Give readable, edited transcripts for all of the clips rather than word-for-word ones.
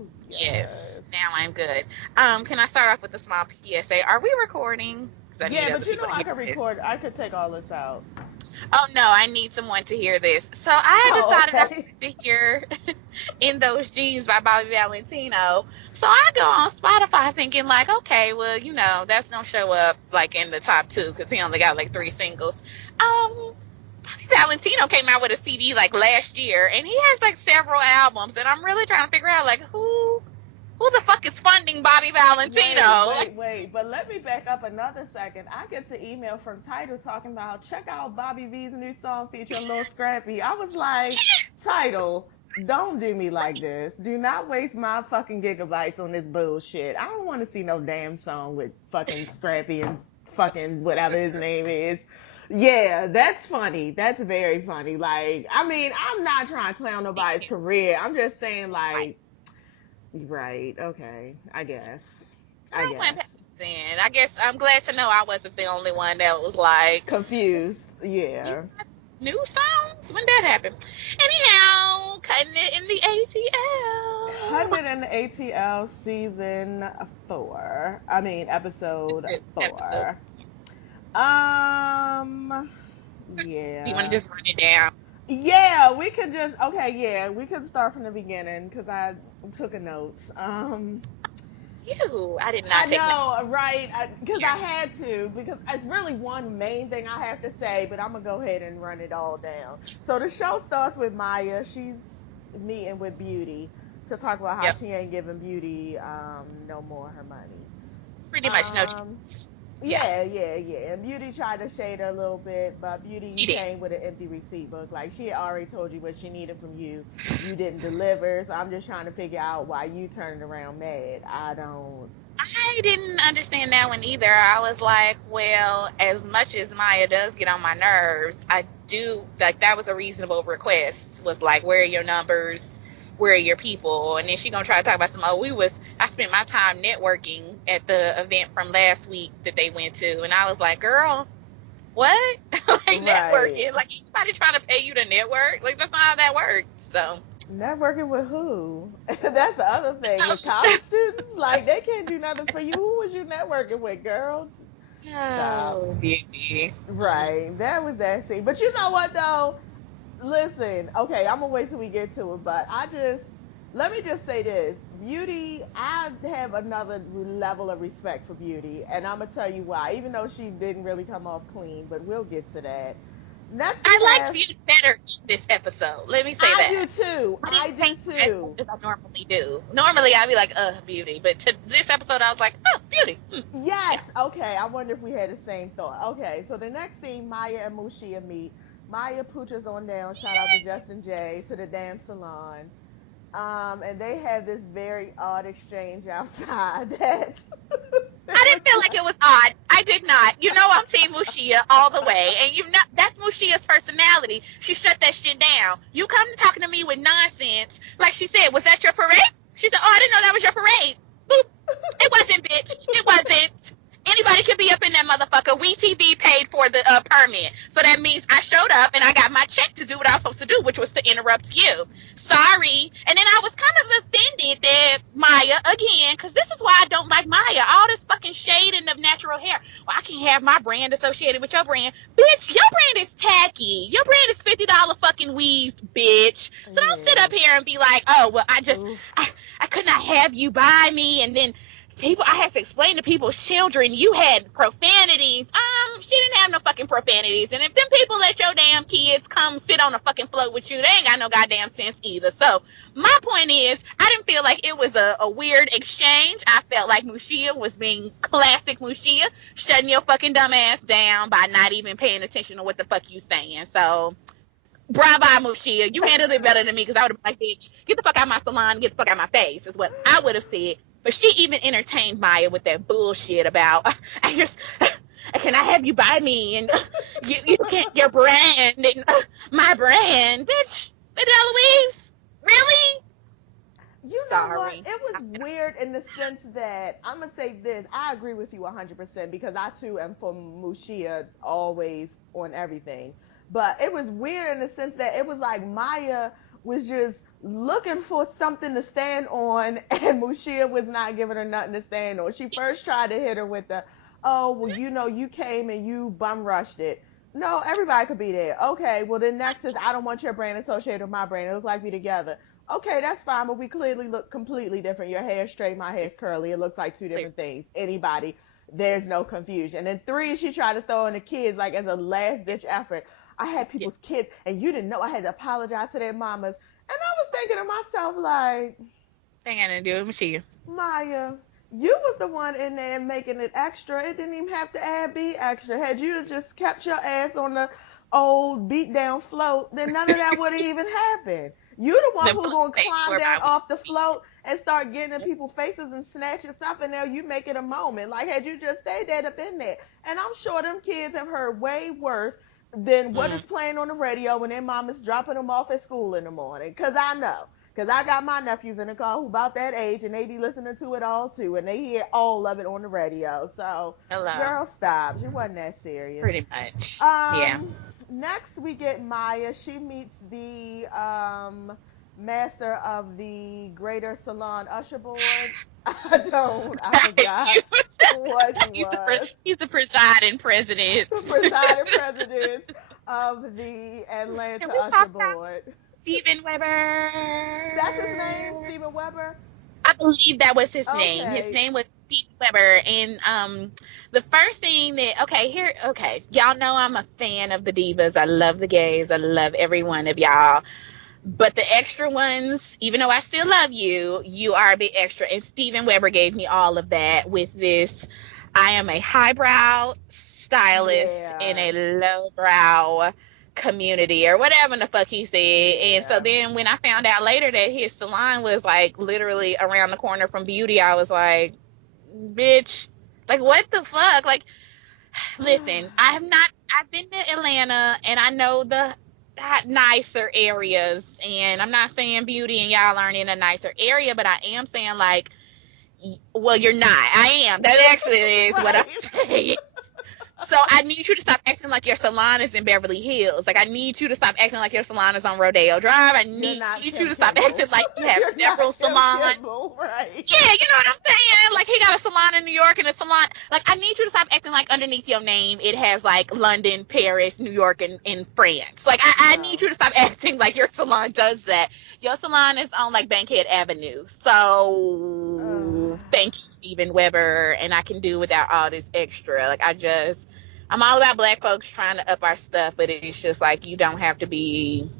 Yes, Yes. now I'm good. Can I start off with a small PSA? Are we recording? Because I need Yeah, other but you people know to I hear could this. record. I could take all this out. Oh no, I need someone to hear this. So I Oh, decided I okay. wanted to hear In Those Jeans by Bobby Valentino. So I go on Spotify thinking like, okay, well, that's gonna show up like in the top two because he only got like three singles. Bobby Valentino came out with a CD like last year, and he has like several albums, and I'm really trying to figure out like who the fuck is funding Bobby Wait, Valentino? Like, wait, wait. But let me back up another second. I get the email from Title talking about check out Bobby V's new song featuring Lil Scrappy. I was like, Title, don't do me like this. Do not waste my fucking gigabytes on this bullshit. I don't want to see no damn song with fucking Scrappy and fucking whatever his name is. Yeah, that's funny. That's very funny. Like, I mean, I'm not trying to clown nobody's career. I'm just saying, right. like, right, okay, I guess. So I I went past guess. then. I guess I'm glad to know I wasn't the only one that was like, Confused. you Yeah. got new songs? When that happened? Anyhow, cutting it in the ATL. 100 in the ATL season 4. I mean, This episode is episode. 4. Do you want to Yeah. just run it down? Yeah, we could just, okay, yeah, we could start from the beginning because I took a notes. You, I did I not take notes know, right? Because here. I had to, because it's really one main thing I have to say, but I'm gonna go ahead and run it all down. So the show starts with Maya. She's meeting with Beauty to talk about how Yep, she ain't giving Beauty no more her money. pretty much no. Um, Yeah, yeah. And Beauty tried to shade her a little bit, but Beauty, she you did. came with an empty receipt book. Like she had already told you what she needed from you. You didn't deliver, so I'm just trying to figure out why you turned around mad. I don't. I didn't understand that one either. I was like, well, as much as Maya does get on my nerves, I do like that was a reasonable request. Was like, where are your numbers? Where are your people? And then she gonna try to talk about some. Oh, I spent my time networking at the event from last week that they went to, and I was like, girl, what? Like Right. networking? Like anybody trying to pay you to network? Like that's not how that works. So. Networking with who? That's the other thing. With college students, like they can't do nothing for you. Who was you networking with, girl? Stop. Oh, baby. Right. That was that scene. But you know what though? Listen, okay, I'm gonna wait till we get to it, but let me just say this. Beauty, I have another level of respect for Beauty, and I'm gonna tell you why, even though she didn't really come off clean, but we'll get to that. Next we I liked have Beauty better in this episode. Let me say I that. do too. I I didn't do hate her as much too. as I normally do. Normally, I'd be like, Beauty. But to this episode, I was like, oh, Beauty. Yeah. Yes. Okay. I wonder if we had the same thought. Okay. So the next scene, Maya and Mushia meet. Maya pooches on down. Shout out to Justin J to the dance salon. And they have this very odd exchange outside that it I was didn't feel like like, it was odd. I did not. You know I'm Team Mushia all the way. And you know that's Mushia's personality. She shut that shit down. You come talking to me with nonsense. Like she said, was that your parade? She said, oh, I didn't know that was your parade. Boop. It wasn't, bitch. It wasn't. Anybody could be up in that motherfucker. We TV paid for the permit. So that means I showed up and I got my check to do what I was supposed to do, which was to interrupt you. Sorry. And then I was kind of offended that Maya, again, because this is why I don't like Maya, all this fucking shading of natural hair. Well, I can't have my brand associated with your brand. Bitch, your brand is tacky. Your brand is $50 fucking weaves, bitch. So don't sit up yes. here and be like, oh, well, Oof. I could not have you buy me. And then people, I had to explain to people's children you had profanities. She didn't have no fucking profanities. And if them people let your damn kids come sit on a fucking float with you, they ain't got no goddamn sense either. So my point is, I didn't feel like it was a weird exchange. I felt like Mushia was being classic Mushia, shutting your fucking dumb ass down by not even paying attention to what the fuck you saying. So bravo, Mushia. You handled it better than me because I would have been like, bitch, get the fuck out of my salon, get the fuck out of my face, is what I would have said. But she even entertained Maya with that bullshit about, I just, can I have you buy me? And you can't, your brand, and my brand, bitch, Lady Eloise, really? You know what? Sorry. It was weird in the sense that I'm gonna say this. I agree with you 100% because I too am for Mushia always on everything. But it was weird in the sense that it was like Maya was just looking for something to stand on, and Mushia was not giving her nothing to stand on. She first tried to hit her with the, oh, well, you came and you bum rushed it. No, everybody could be there. Okay, well, then next is, I don't want your brand associated with my brand. It looks like we together. Okay, that's fine, but we clearly look completely different. Your hair's straight, my hair's curly. It looks like two different things. Anybody, there's no confusion. And three, she tried to throw in the kids like as a last ditch effort. I had people's kids, and you didn't know I had to apologize to their mamas. And I was thinking to myself, like, Ain't got nothing to do with Michelle. Maya, you was the one in there making it extra. It didn't even have to be extra. Had you just kept your ass on the old beat down float, then none of that would have even happened. You the one who's gonna climb down off the float and start getting in people's faces and snatching stuff, and now you make it a moment. Like, had you just stayed there up in there. And I'm sure them kids have heard way worse than what is playing on the radio when their mom is dropping them off at school in the morning. Cause I know. Cause I got my nephews in the car who about that age, and they be listening to it all too, and they hear all of it on the radio. So, girl, stop. She wasn't that serious. Pretty much. Next we get Maya. She meets the master of the Greater Salon Usher Board. I forgot what he was. He's the presiding president. The presiding president of the Atlanta Usher Board. Steven Weber. That's his name, Steven Weber? I believe that was his name. His name was Steven Weber. And the first thing that, y'all know I'm a fan of the divas. I love the gays. I love every one of y'all. But the extra ones, even though I still love you, you are a bit extra. And Steven Weber gave me all of that with this. I am a highbrow stylist in a lowbrow community, or whatever the fuck he said. And so then when I found out later that his salon was like literally around the corner from Beauty, I was like, bitch, like, what the fuck? Like, listen, I've been to Atlanta, and I know the nicer areas, and I'm not saying Beauty and y'all aren't in a nicer area, but I am saying, like, well, you're not. I am. That actually is what I'm saying. So I need you to stop acting like your salon is in Beverly Hills. Like, I need you to stop acting like your salon is on Rodeo Drive. I need you to stop acting like you have several salons. Right. Yeah, you know what I'm saying? Like, he got a salon in New York and a salon. Like, I need you to stop acting like underneath your name it has, like, London, Paris, New York, and France. Like, I need you to stop acting like your salon does that. Your salon is on, like, Bankhead Avenue. So, thank you, Steven Weber. And I can do without all this extra. Like, I'm all about black folks trying to up our stuff, but it's just like, you don't have to be.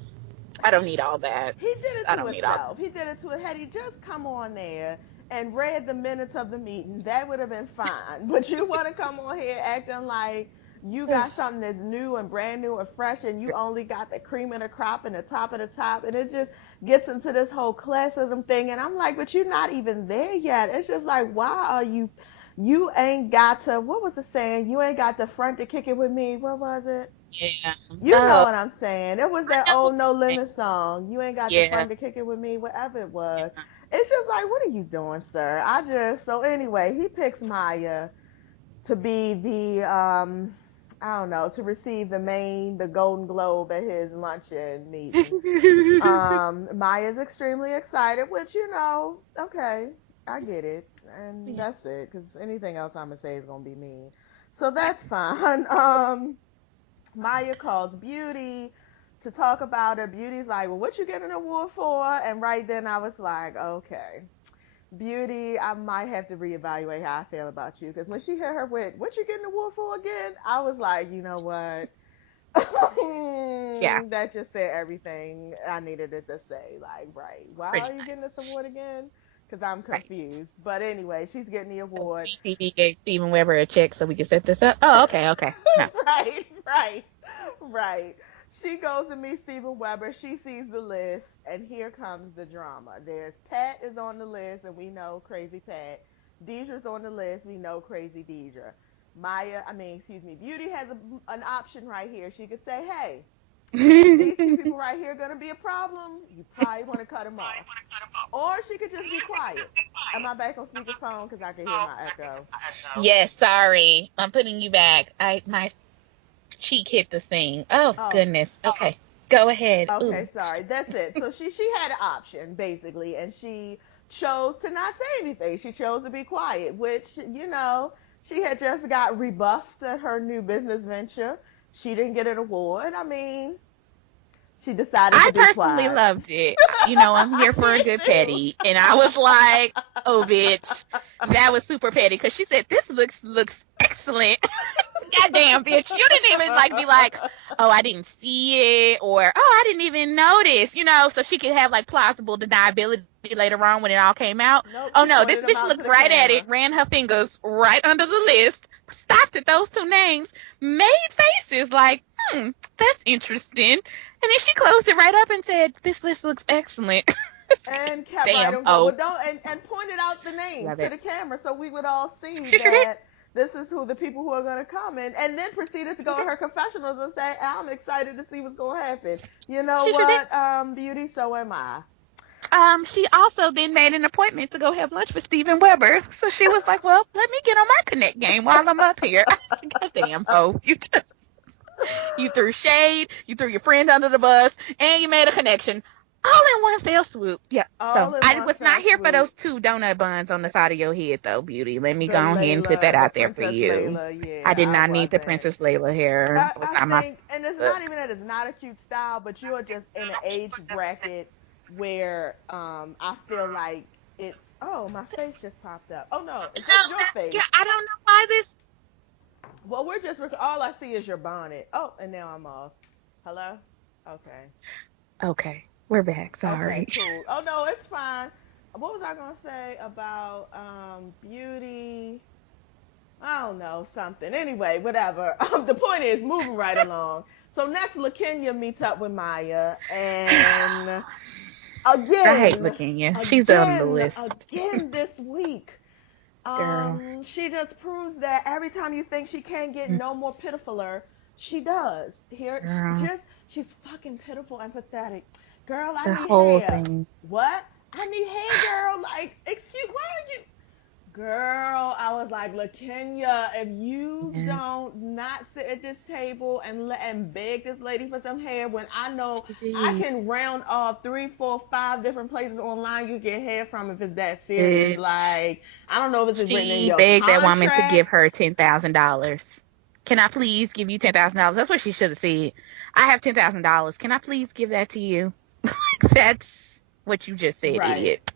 I don't need all that. He did it to himself. He did it to it. Had he just come on there and read the minutes of the meeting, that would have been fine. But you want to come on here acting like you got something that's new and brand new and fresh, and you only got the cream of the crop and the top of the top, and it just gets into this whole classism thing. And I'm like, but you're not even there yet. It's just like, why are you? You ain't got to, what was the saying? You ain't got the front to kick it with me. What was it? Yeah. You know what I'm saying. It was that old No Limit song. You ain't got the front to kick it with me, whatever it was. Yeah. It's just like, what are you doing, sir? So anyway, he picks Maya to be the, I don't know, to receive the Golden Globe at his luncheon meeting. Maya's extremely excited, which, okay, I get it. And that's it, because anything else I'm going to say is going to be mean. So that's fine. Maya calls Beauty to talk about it. Beauty's like, well, what you getting an award for? And right then I was like, okay, Beauty, I might have to reevaluate how I feel about you. Because when she hit her with, what you getting an award for again? I was like, you know what? Yeah. That just said everything I needed it to say. Like, right. Why are you getting this award again? Because I'm confused. Right. But anyway, she's getting the award. BTV gave Steven Weber a check so we can set this up. Oh, okay. No. Right. She goes to meet Steven Weber. She sees the list, and here comes the drama. There's Pat is on the list, and we know crazy Pat. Deidre's on the list. We know crazy Deidre. Beauty has an option right here. She could say, hey, these two people right here are going to be a problem. You probably want to cut them off. Or she could just be quiet. Am I back on speakerphone? Because I can hear my echo. Yes, sorry. I'm putting you back. My cheek hit the thing. Oh, goodness. Okay. Go ahead. Okay, Ooh. sorry. That's it. So she had an option basically, and she chose to not say anything. She chose to be quiet, which she had just got rebuffed at her new business venture. She didn't get an award. I mean, she decided I to be personally quiet. loved it. You know, I'm here for Me a good too. petty. And I was like, oh, bitch. That was super petty because she said, this looks excellent. Goddamn, bitch. You didn't even like be like, oh, I didn't see it or, oh, I didn't even notice, so she could have like plausible deniability later on when it all came out. Nope, Oh, she no, this pointed them bitch out to looked the right at camera. it, ran her fingers right under the list, stopped at those two names, made faces like, that's interesting. And then she closed it right up and said, this list looks excellent. And kept right Damn, on going. oh, But don't and pointed out the names love to it. the camera so we would all see She sure did. that this is who the people who are going to come in, and then proceeded to go in her confessionals and say, I'm excited to see what's going to happen. You know She sure did. what, Beauty, so am I. She also then made an appointment to go have lunch with Steven Weber. So she was like, well, let me get on my Connect game while I'm up here. I said, goddamn, ho. You threw shade, you threw your friend under the bus, and you made a connection. All in one fell swoop. Yeah. So All in I one was not fell here for swoop. those two donut buns on the side of your head, though, Beauty. Let me The go ahead and put that Layla, the out there for Princess you. Layla, I yeah, did I not need the wasn't. Princess Layla hair. It was I not my think, and it's not look. even that it's not a cute style, but you are just in an age bracket where I feel like it's. Oh, my face just popped up. Oh no, is this No, your that's face? I don't know why this. Well, we're just all I see is your bonnet. Oh, and now I'm off. Hello. Okay. Okay, we're back. Okay. Sorry. Cool. Oh no, it's fine. What was I gonna say about beauty? I don't know, something. Anyway, whatever. The point is, moving right along. So next, LaKenya meets up with Maya, and I hate again, Lakenya. She's on the again, list, again this week, girl. she just proves that every time you think she can't get no more pitifuler, she does. Here, Girl, she's fucking pitiful and pathetic. Girl, I the need whole hair. thing. What? I need hair, girl. Like, excuse, why are you? Girl, I was like, LaKenya, if you Yeah, don't not sit at this table and beg this lady for some hair, when I know she I did. can round off 3, 4, 5 different places online you get hair from if it's that serious. Bitch. Like, I don't know if it's written in She your begged that woman to contract. give her $10,000. Can I please give you $10,000? That's what she should have said. I have $10,000. Can I please give that to you? That's what you just said, Right. idiot.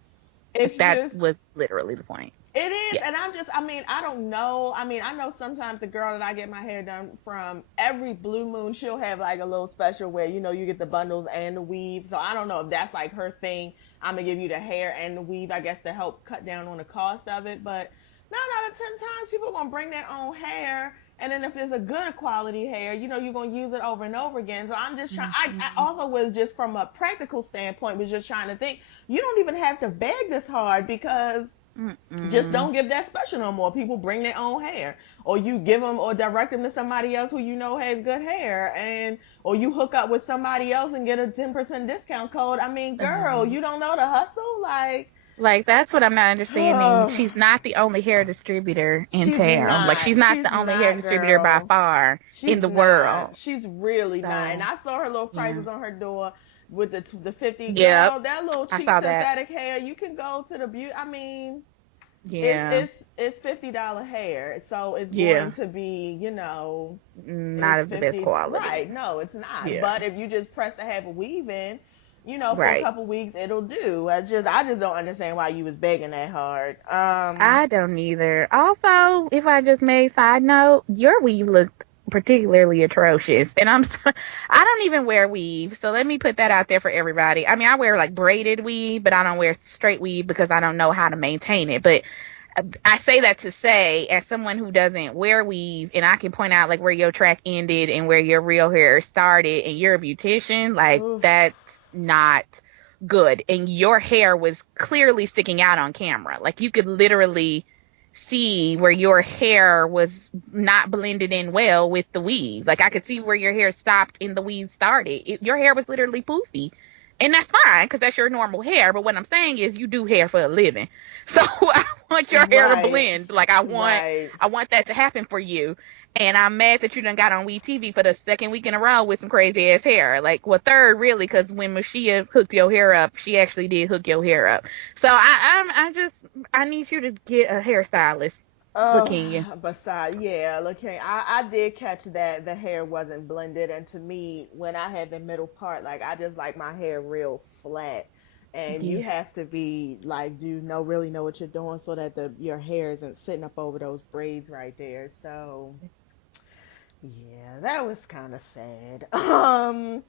It's That just was literally the point. It is, Yeah. and I mean, I don't know. I mean, I know sometimes the girl that I get my hair done from, every blue moon, she'll have like a little special where, you get the bundles and the weave. So I don't know if that's like her thing. I'm gonna give you the hair and the weave, I guess, to help cut down on the cost of it. But 9 out of 10 times, people are gonna bring their own hair. And then if it's a good quality hair, you're gonna use it over and over again. So I'm just trying. I Mhm. also was just from a practical standpoint was just trying to think. You don't even have to beg this hard because just Mm-mm. don't give that special no more. People bring their own hair, or you give them or direct them to somebody else who you know has good hair, and or you hook up with somebody else and get a 10% discount code. I mean, girl, Um, you don't know the hustle, like. Like, that's what I'm not understanding. She's not the only hair distributor in She's town. Like, she's not. not She's the only hair not, distributor by girl. far in She's the not. world. She's really not. And So, I saw her little yeah. prices on her door with the 50. Yep. Girl, that little I cheap saw that. synthetic hair. You can go to the beauty. I mean, it's Yeah. it's it's $50 hair, so it's going Yeah. to be, Not it's of the best 50. quality. Right? No, it's not. Yeah. But if you just press to have a weave in, for a Right. couple weeks, it'll do. I just don't understand why you was begging that hard. I don't either. Also, if I just may side note, your weave looked particularly atrocious. And I don't even wear weave. So let me put that out there for everybody. I mean, I wear like braided weave, but I don't wear straight weave because I don't know how to maintain it. But I say that to say, as someone who doesn't wear weave, and I can point out like where your track ended and where your real hair started, and you're a beautician, like Oof. that's not good. And your hair was clearly sticking out on camera. Like you could literally see where your hair was not blended in well with the weave. Like I could see where your hair stopped and the weave started. Your hair was literally poofy. And that's fine because that's your normal hair. But what I'm saying is you do hair for a living. So I want your hair to Right. blend. Like I want Right. I want that to happen for you. And I'm mad that you done got on WeTV for the second week in a row with some crazy ass hair. Like, well, third really, because when Mashia hooked your hair up, she actually did hook your hair up. So I need you to get a hairstylist, Oh, Lakenya. besides, yeah, look, hey, I did catch that the hair wasn't blended, and to me, when I had the middle part, like I just like my hair real flat, and you Yeah, have to be like, do know really know what you're doing so that the your hair isn't sitting up over those braids right there. So yeah, that was kind of sad. mm,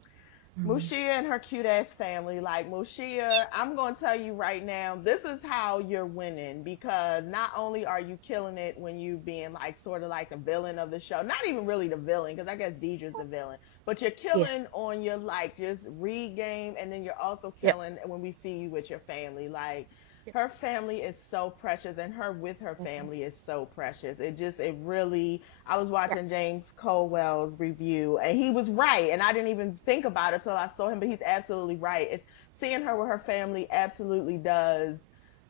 Mushia and her cute ass family. Like Mushia, I'm gonna tell you right now, this is how you're winning because not only are you killing it when you being like sort of like the villain of the show, not even really the villain, because I guess Deidre's the villain, but you're yeah, killing on your like just read game, and then you're also yep, killing when we see you with your family. Like yep. her family is so precious, and her with her Mhm. family is so precious. It really, I was Yeah, watching James Colwell's review, and he was right. And I didn't even think about it till I saw him, but he's absolutely right. It's seeing her with her family absolutely does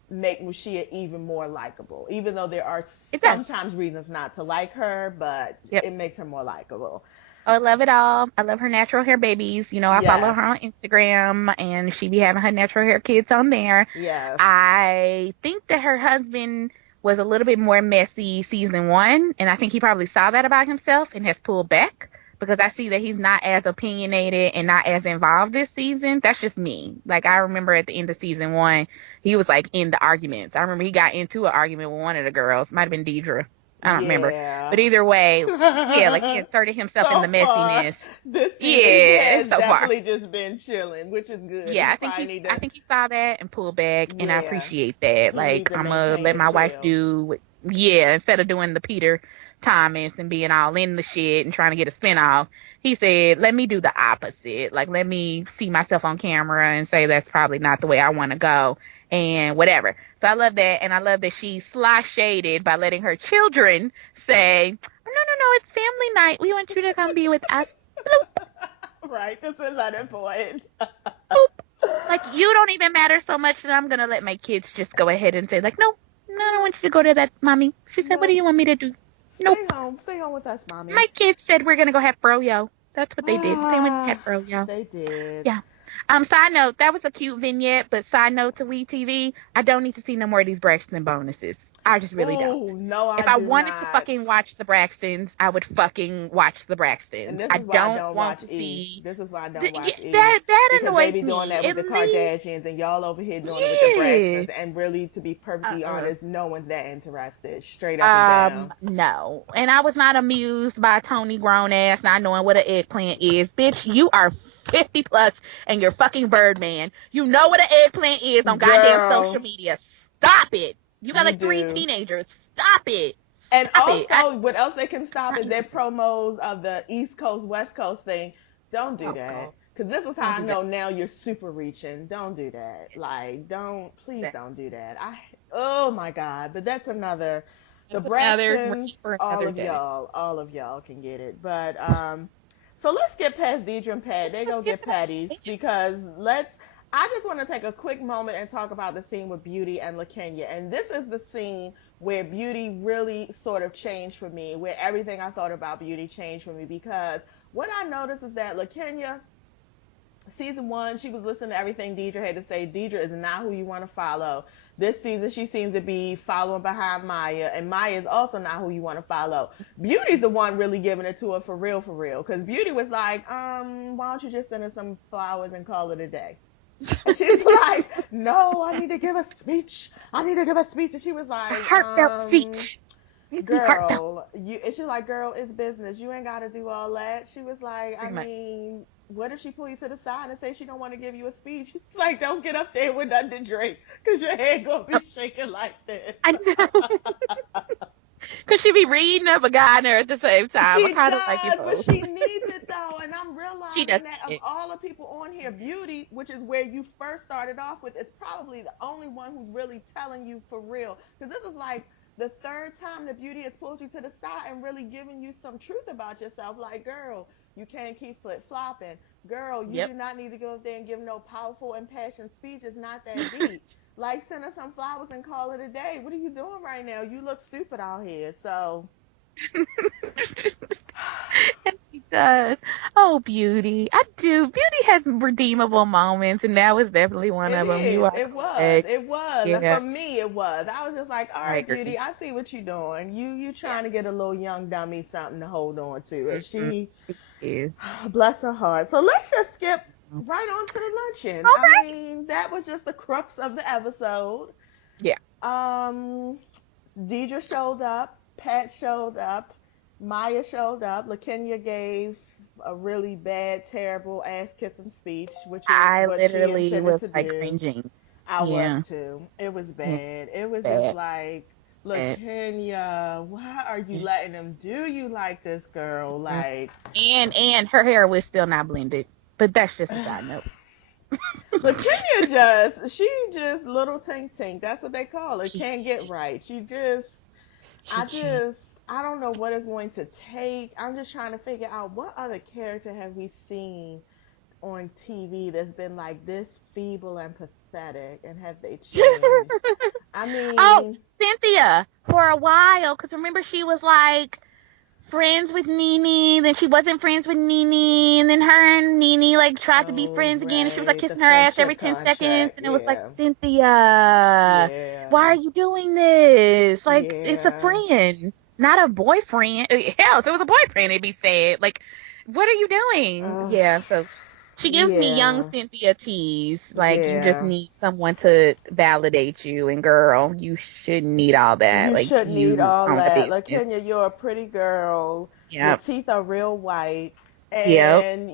make Mushia even more likable, even though there are it does. sometimes reasons not to like her, but Yep. it makes her more likable. Oh, I love it all. I love her natural hair babies. You know, I follow Yes, her on Instagram and she be having her natural hair kids on there. yes, I think that her husband was a little bit more messy season one, and I think he probably saw that about himself and has pulled back because I see that he's not as opinionated and not as involved this season. That's just me. Like, I remember at the end of season one, he was like in the arguments. I remember he got into an argument with one of the girls. Might have been Deidre. I don't remember. But yeah. either way, yeah, like he inserted himself in the So far messiness. this season, he Yeah, has so far. definitely just been chilling, which is good. Yeah, He I think probably he need I to, think he saw that and pulled back, and I yeah, appreciate that. he needs Like, to I'm gonna maintain let a my wife chill. do yeah, instead of doing the Peter Thomas and being all in the shit and trying to get a spinoff, he said, let me do the opposite. Like, let me see myself on camera and say that's probably not the way I want to go and whatever. So I love that, and I love that she sly shaded by letting her children say, no, no, no, it's family night. We want you to come be with us. Right, this is unimportant. Like, you don't even matter so much that I'm gonna let my kids just go ahead and say, like, no, no, I don't No, want you to go to that, mommy. She said, what do no, you want me to do? Nope. stay home with us, mommy. My kids said we're gonna go have froyo. That's what they did. They went and had Ah, froyo. they did. Yeah. Side note, that was a cute vignette, but side note to WeTV, I don't need to see no more of these Braxton bonuses. I just really don't. Oh, no, I If I do wanted to not. fucking watch the Braxtons, I would fucking watch the And Braxtons. this I is why I don't don't want watch to E. see This is why I don't yeah, watch E. that Because they annoys be doing me. that with At the least, Kardashians and y'all over here doing it with the yeah. Braxtons. And really, to be perfectly Uh-uh. honest, no one's that interested. Straight up and down. No. And I was not amused by Tony grown ass not knowing what an eggplant is. Bitch, you are 50 plus and you're fucking Birdman. You know what an eggplant is on goddamn social Girl, media. Stop it. You got you like three do. teenagers. Stop it. And Stop it. also, what else they can I'm stop not is their interested. promos of the East Coast, West Coast thing. Don't do Oh that. god. Because this is how Don't I do that. know now you're super reaching. Don't do that. Like, don't, please That- don't do that. Oh my God. But that's another, the That's another Braxtons, read for another day. all of y'all can get it. But, so let's get past Deidre and Pat. They Let's go get get to that. Patty's because I just want to take a quick moment and talk about the scene with Beauty and LaKenya. And this is the scene where Beauty really sort of changed for me, where everything I thought about Beauty changed for me because what I noticed is that LaKenya, season one, she was listening to everything Deidre had to say. Deidre is not who you want to follow. This season, she seems to be following behind Maya, and Maya is also not who you want to follow. Beauty's the one really giving it to her for real, because Beauty was like, why don't you just send her some flowers and call it a day? And she's like, no, I need to give a speech. I need to give a speech. And she was A like, heartfelt speech. Needs to be heartfelt. girl, and she's like, girl, it's business. You ain't got to do all that. She was like, I Pretty much. mean, what if she pull you to the side and say she don't want to give you a speech? It's like, don't get up there with nothing to drink because your head going to be shaking like this. I know. Could she be reading a vagina at the same time? I She kind of like it does, but both. she needs it though. And I'm She does realizing that of it. all the people on here, Beauty, which is where you first started off with, is probably the only one who's really telling you for real. Because this is like the third time that Beauty has pulled you to the side and really giving you some truth about yourself. Like, girl, you can't keep flip flopping. Girl, you Yep. do not need to go up there and give no powerful, impassioned speech. It's not that deep. Like, send her some flowers and call it a day. What are you doing right now? You look stupid out here. So, And he does. Oh, Beauty. I do. Beauty has redeemable moments, and that was definitely one It of them. You is. are It was. correct. It was. Yeah, For me, it was. I was just like, all I right, agree. Beauty, I see what you're doing. You Yeah. trying to get a little young dummy something to hold on to. And Mm-hmm. she, It is. bless her heart. So let's just skip All right on to the luncheon. I right. mean, that was just the crux of the episode. Yeah. Um, Deidre showed up. Pat showed up. Maya showed up. LaKenya gave a really bad, terrible ass kissing speech, which is I what she literally intended was to like do. cringing. I was Yeah. too. It was Yeah. bad. It was just Bad. like, look, Bad. Kenya, why are you Yeah. letting them do you like this, girl? Mhm. Like, And her hair was still not blended, but that's just a side note. look, Kenya she just little tink tink. That's what they call it. She Can't get right. she can't. I don't know what it's going to take. I'm just trying to figure out what other character have we seen on TV that's been like this feeble and pathetic, and have they changed? I Oh, mean, Cynthia for a while, because remember she was like friends with Nene, then she wasn't friends with Nene, and then her and Nene like tried to be oh friends again, and she was like right, the kissing her ass every friendship 10 seconds, contract. and it was like, Yeah, Cynthia, why yeah, are you doing this? Like, it's a yeah. friend, not a boyfriend. Hell, if it was a boyfriend, it'd be sad. Like, what are you doing? Uh, Yeah, so she gives me young yeah, Cynthia tease. Like, you just yeah. need someone to validate you, and girl, you shouldn't need all that. You Like, shouldn't need you all own the that. Like, business. Kenya, you're a pretty girl. Your Yep. teeth are real white. Yep. And,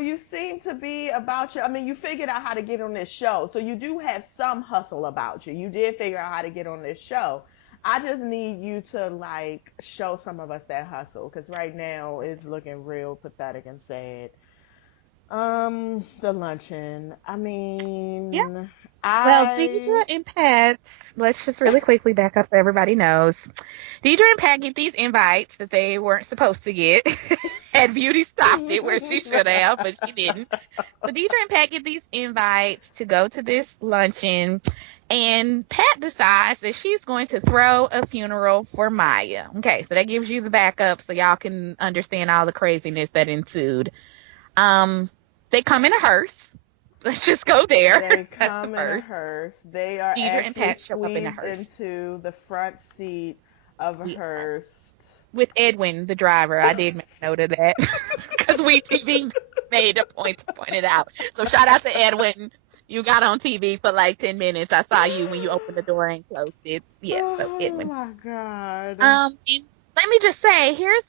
you seem to be about your, I mean, you figured out how to get on this show. So you do have some hustle about you. You did figure out how to get on this show. I just need you to, like, show some of us that hustle. Because right now it's looking real pathetic and sad. The luncheon. I mean, Well, Deidre I. and Pat, let's just really quickly back up so everybody knows. Deidre and Pat get these invites that they weren't supposed to get. And Beauty stopped it where she should have, but she didn't. So Deidre and Pat get these invites to go to this luncheon. And Pat decides that she's going to throw a funeral for Maya. Okay, so that gives you the backup so y'all can understand all the craziness that ensued. Um, they come in a hearse. Let's just go there. They That's the come in a first. hearse. They are Deidre and actually Pat show up in a squeezed hearse. into the front seat of a We hearse. with Edwin, the driver. I did make note of that because we TV made a point to point it out. So shout out to Edwin. You got on TV for like 10 minutes. I saw you when you opened the door and closed it. Yes, so Oh Edwin. my god. And let me just say, here's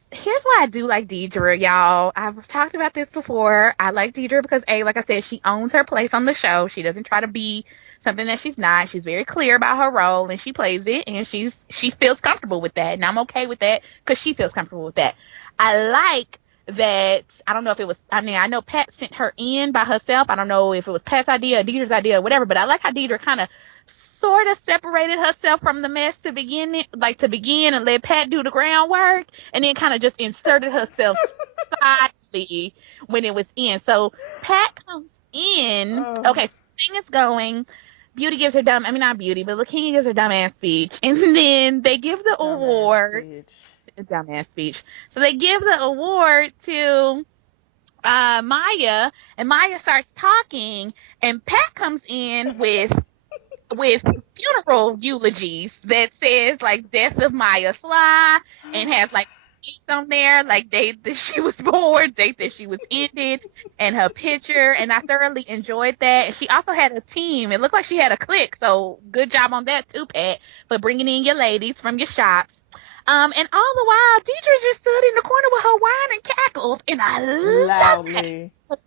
why I do like Deidre, y'all. I've talked about this before. I like Deidre because like I said, she owns her place on the show. She doesn't try to be something that she's not. She's very clear about her role and she plays it and she feels comfortable with that. And I'm okay with that because she feels comfortable with that. I like that. I don't know if it was, I mean, I know Pat sent her in by herself. I don't know if it was Pat's idea or Deidre's idea or whatever, but I like how Deidre kind of sort of separated herself from the mess to begin it, like to begin and let Pat do the groundwork, and then kind of just inserted herself slightly when it was in. So Pat comes in. Oh, Okay, so the thing is going. Beauty gives her dumb, I mean not Beauty, but LaKenya gives her dumbass speech, and then they give the dumbass award. speech. Dumbass speech. So they give the award to Maya, and Maya starts talking, and Pat comes in with funeral eulogies that says like death of Maya Sly and has like dates on there, like date that she was born, date that she was ended, and her picture. And I thoroughly enjoyed that. And she also had a team. It looked like she had a clique. So good job on that too, Pat, for bringing in your ladies from your shops. And all the while, Deidre just stood in the corner with her wine and cackled, and I loved Loudly. that.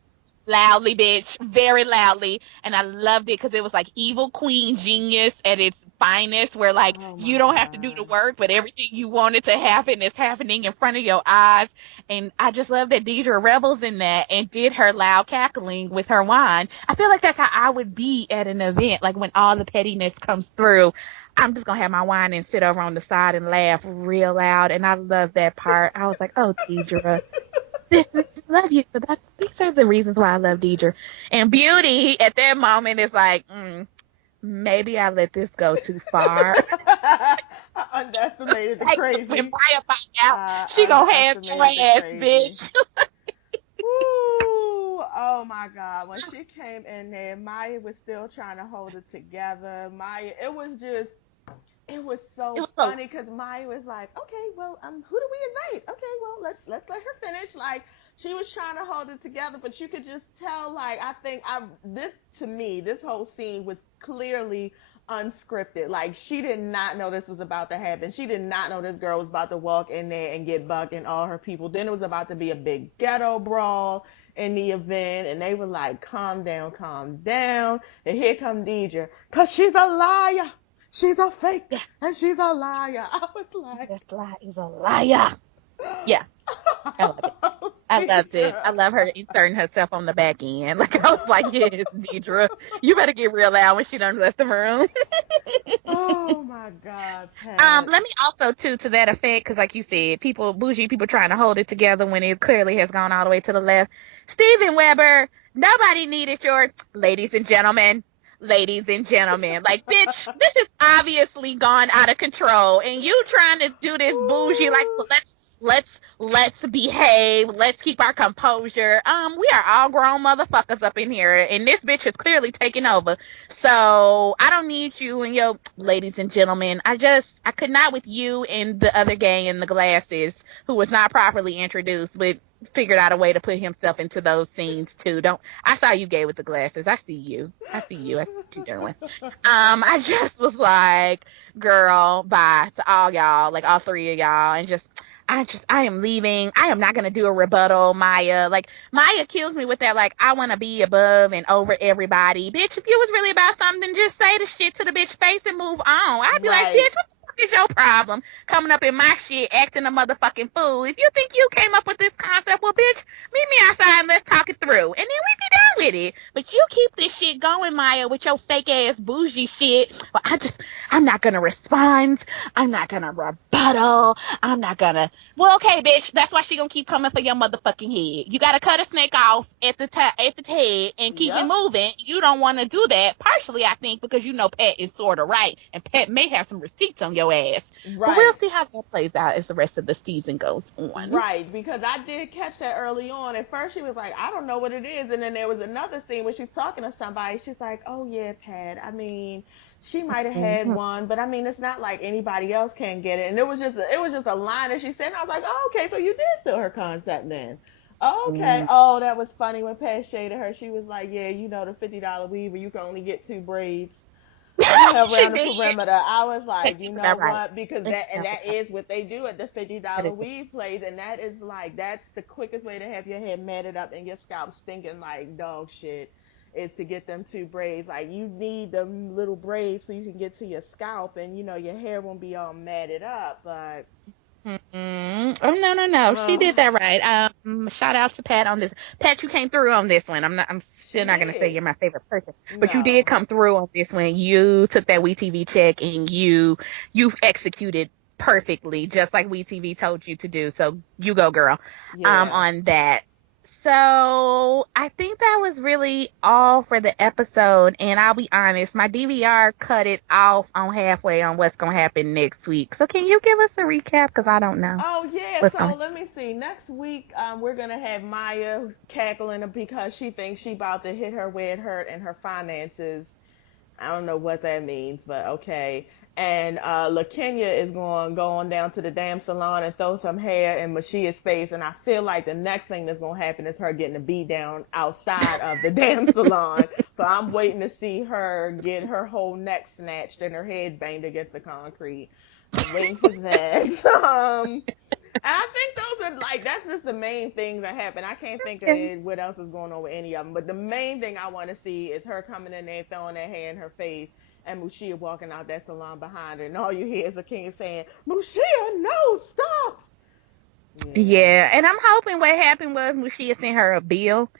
Loudly, bitch, very loudly, and I loved it because it was like evil queen genius at its finest, where like Oh you my don't have to do the god. work, but everything you wanted to happen is happening in front of your eyes. And I just love that Deidre revels in that and did her loud cackling with her wine. I feel like that's how I would be at an event, like when all the pettiness comes through. I'm just gonna have my wine and sit over on the side and laugh real loud, and I love that part. I was like, "Oh, Deidre, this is love you." So these are the reasons why I love Deidre. And Beauty at that moment is like, maybe I let this go too far. underestimated the Like, when crazy. Maya find out, she gonna have your Underestimated the ass, crazy. bitch. Woo! Oh my God. When she came in there, Maya was still trying to hold it together. Maya, it was It so was a funny because Maya was like, okay, well, who do we invite? Okay, well, let's let her finish. Like she was trying to hold it together, but you could just tell. Like I think I this to me, this whole scene was clearly unscripted. Like she did not know this was about to happen. She did not know this girl was about to walk in there and get bucked and all her people. Then it was about to be a big ghetto brawl in the event, and they were like, calm down. And here come Deidre, cause she's a liar. She's a fake yeah. and she's a liar. I was like, This lie is a liar. Yeah, I love it. I loved it. I Deidre. love her inserting herself on the back end. Like I was like, yes, Deidre, you better get real loud when she done left the room. Oh my God, Pat. Let me also too to that effect, because like you said, people bougie people trying to hold it together when it clearly has gone all the way to the left. Steven Weber, nobody needed your ladies and gentlemen. Ladies and gentlemen, like bitch, this is obviously gone out of control, and you trying to do this bougie like well, let's behave, let's keep our composure. We are all grown motherfuckers up in here, and this bitch is clearly taking over. So I don't need you and your ladies and gentlemen. I could not with you and the other gay in the glasses who was not properly introduced, but figured out a way to put himself into those scenes too. Don't I saw you gay with the glasses. I see you. I see you. I see what you're doing. I just was like, girl, bye to all y'all, like all three of y'all, and I am leaving. I am not gonna do a rebuttal, Maya. Like Maya kills me with that. Like I want to be above and over everybody, bitch. If you was really about something, just say the shit to the bitch face and move on. I'd be like, Right. bitch, what the fuck is your problem? Coming up in my shit, acting a motherfucking fool. If you think you came up with this concept, well, bitch, meet me outside and let's talk it through, and then we be done with it. But you keep this shit going, Maya, with your fake ass bougie shit. Well, I'm not gonna respond. I'm not gonna rebuttal. I'm not gonna. Well, okay, bitch. That's why she gonna keep coming for your motherfucking head. You gotta cut a snake off at the head and keep it Yep. moving. You don't want to do that. Partially, I think, because you know Pat is sort of right, and Pat may have some receipts on your ass. But we'll Right. see how that plays out as the rest of the season goes on. Right, because I did catch that early on. At first, she was like, I don't know what it is. And then there was another scene where she's talking to somebody. She's like, oh, yeah, Pat. I mean, she might have had Mhm. one, but I mean, it's not like anybody else can get it. And it was just a line that she said. And I was like, oh, okay, so you did steal her concept then. Oh, okay. Mhm. Oh, that was funny when Pat shaded her. She was like, yeah, the $50 weaver, you can only get two braids She around the did. perimeter. I was That like, you seems know about right. what? Because That that sounds and that about is what they do at the right. $50 weave plays, and that is like that's the quickest way to have your head matted up and your scalp stinking like dog shit. Is to get them two braids. Like you need them little braids so you can get to your scalp, and your hair won't be all matted up. But Oh no, no, no. She uh, did that right. Shout out to Pat on this. Pat, you came through on this one. I'm she still not gonna say did. you're my favorite person, but you did No. come through on this one. You took that WeTV check and you executed perfectly, just like WeTV told you to do. So you go, girl. Yeah. On that. So I think that was really all for the episode. And I'll be honest, my DVR cut it off on halfway on what's gonna happen next week. So can you give us a recap? Because I don't know Oh yeah, what's so going. let me see. Next week, we're gonna have Maya cackling because she thinks she about to hit her where it hurt and her finances. I don't know what that means, but okay. And LaKenya is going on down to the damn salon and throw some hair in Mashia's face, and I feel like the next thing that's gonna happen is her getting a beat down outside of the damn salon. So I'm waiting to see her get her whole neck snatched and her head banged against the concrete. I'm waiting for that. And I think those are like that's just the main things that happen. I can't think of what else is going on with any of them. But the main thing I want to see is her coming in there throwing that hair in her face and Mushia walking out that salon behind her, and all you hear is the king saying, "Mushia, no, stop." Yeah. Yeah, and I'm hoping what happened was Mushia sent her a bill,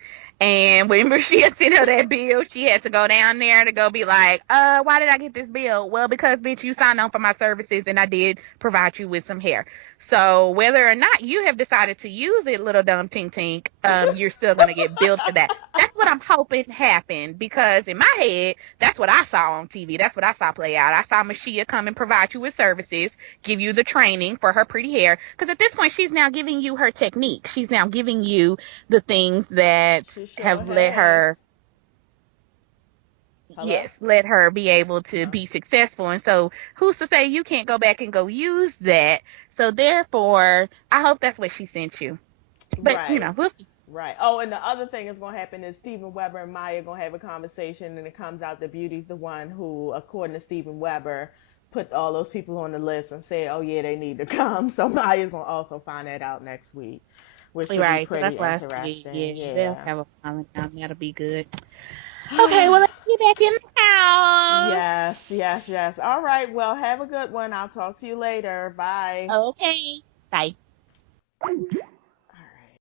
And when Rashia sent her that bill, she had to go down there to go be like, why did I get this bill? Well, because, bitch, you signed on for my services and I did provide you with some hair. So whether or not you have decided to use it, little dumb tink tink, you're still going to get billed for that. That's what I'm hoping happened, because in my head, that's what I saw on TV. That's what I saw play out. I saw Mashia come and provide you with services, give you the training for her pretty hair. Because at this point, she's now giving you her technique. She's now giving you the things that She sure have let has. her, Hello? yes, let her be able to be successful. And so who's to say you can't go back and go use that? So therefore, I hope that's what she sent you. But, Right. we'll see. Right. Oh, and the other thing that's going to happen is Steven Weber and Maya going to have a conversation, and it comes out that Beauty's the one who, according to Steven Weber, put all those people on the list and said, oh, yeah, they need to come. So Maya's going to also find that out next week, which should be Right. So pretty that's why I said, interesting. yeah, they'll Yeah. have a filing down. That'll be good. Okay, well, let's get back in the house. Yes, yes, yes. All right. Well, have a good one. I'll talk to you later. Bye. Okay. Bye.